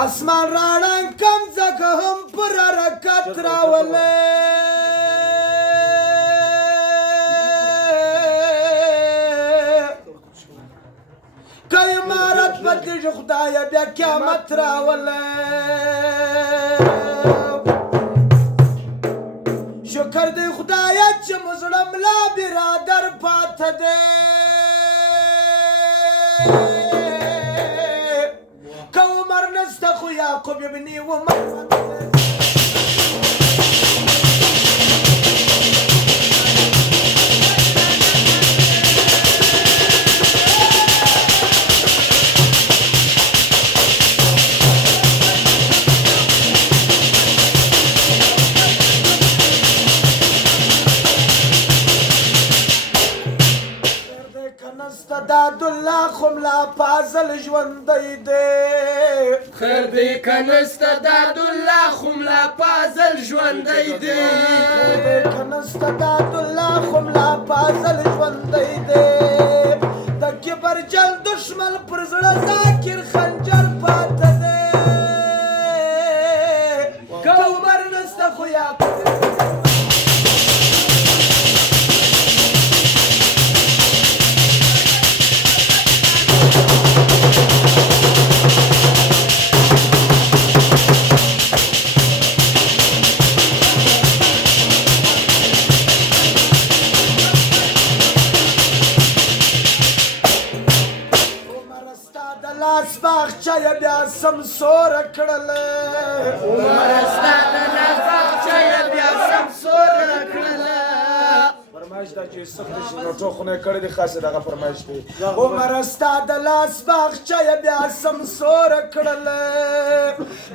اسمان راړنګ کم ځکه هم پر حرکت راولې که امارت بدلېږي خدایه بیا قیامت راولې شکر دی خدایه چې مو زړه ملا برادر پاته دی که عمر نسته خو یعقوب ابن عمر استداد الله خم لا فازل ژوندی دی خیر دی کنه استداد الله خم لا فازل ژوندی دی خیر دی کنه استداد الله خم لا فازل ژوندی دی د کبر جل دشمن پر زړه ذاکر خنجر پاته دی که عمر نسته خو یعقوب لاس باغچه یې بیا سمسوره کړله عمر ستا د لاس باغچه یې بیا سمسوره کړله فرمایش دا چې سخت شي نو ټوخونه کړی دي خاصه دغه فرمایش دی عمر ستا د لاس باغچه یې بیا سمسوره کړله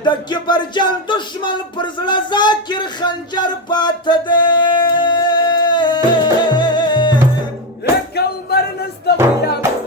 د کبر جان دشمن پر زړه ذاکر خنجر پاته دی که عمر نسته خو یعقوب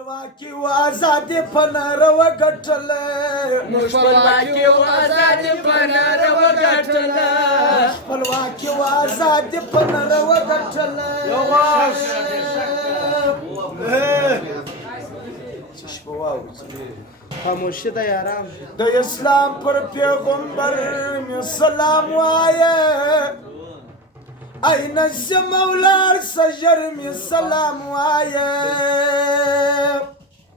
خپلواکي و ازادي په ناره وګټله موږ خپلواکي و ازادي په ناره وګټله خپلواکي و ازادي په ناره وګټله خاموشي ده یاران د اسلام پر پیغمبر می سلام وایه ای نسیم اولار سجر می سلام وایه